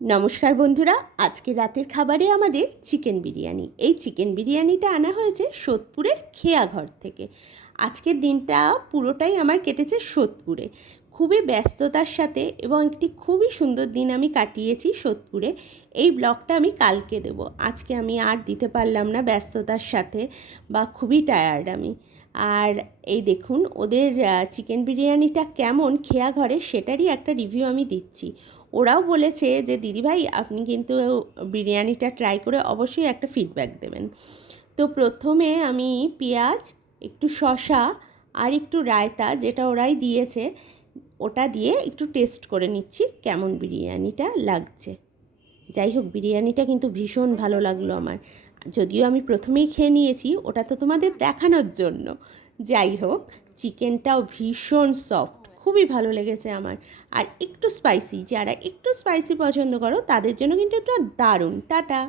নমস্কার বন্ধুরা, আজকে রাতের খাবারে আমাদের চিকেন বিরিয়ানি। এই চিকেন বিরিয়ানিটা আনা হয়েছে সোদপুরের খেয়াঘর থেকে। আজকের দিনটা পুরোটাই আমার কেটেছে সোদপুরে, খুবই ব্যস্ততার সাথে, এবং একটি খুবই সুন্দর দিন আমি কাটিয়েছি সোদপুরে। এই ব্লগটা আমি কালকে দেব, আজকে আমি আর দিতে পারলাম না ব্যস্ততার সাথে, বা খুবই টায়ার্ড আমি। আর এই দেখুন ওদের চিকেন বিরিয়ানিটা কেমন খেয়াঘরে, সেটারই একটা রিভিউ আমি দিচ্ছি। ওরাও বলেছে যে দিদিভাই আপনি কিন্তু বিরিয়ানিটা ট্রাই করে অবশ্যই একটা ফিডব্যাক দেবেন। তো প্রথমে আমি পেঁয়াজ, একটু শসা আর একটু রায়তা, যেটা ওরাই দিয়েছে, ওটা দিয়ে একটু টেস্ট করে নিচ্ছি কেমন বিরিয়ানিটা লাগছে। যাই হোক, বিরিয়ানিটা কিন্তু ভীষণ ভালো লাগলো আমার। যদিও আমি প্রথমেই খেয়ে নিয়েছি, ওটা তো তোমাদের দেখানোর জন্য। যাই হোক, চিকেনটাও ভীষণ সফট, খুবই ভালো লেগেছে আমার। আর একটু স্পাইসি, যারা একটু স্পাইসি পছন্দ করো তাদের জন্য কিন্তু এটা দারুণ। টাটা।